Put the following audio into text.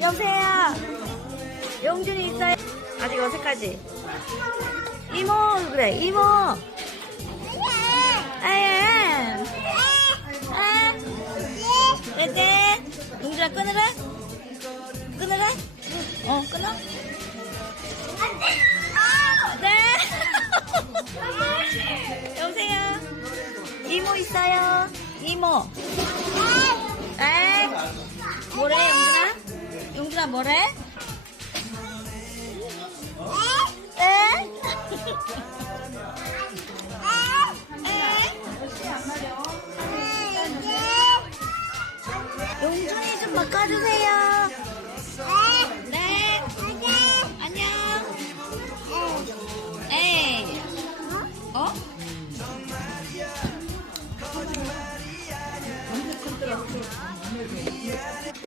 여보세요. 영준이 있어요. 아직 어색하지? 이모 그래 이모. 아야. 아. 이제 영준아 끊으래? 끊으래? 어 끊어? 네. 여보세요. 이모 있어요. 이모. 소리가 뭐래? 용준이 좀 바꿔주세요. 네. 안녕. 어.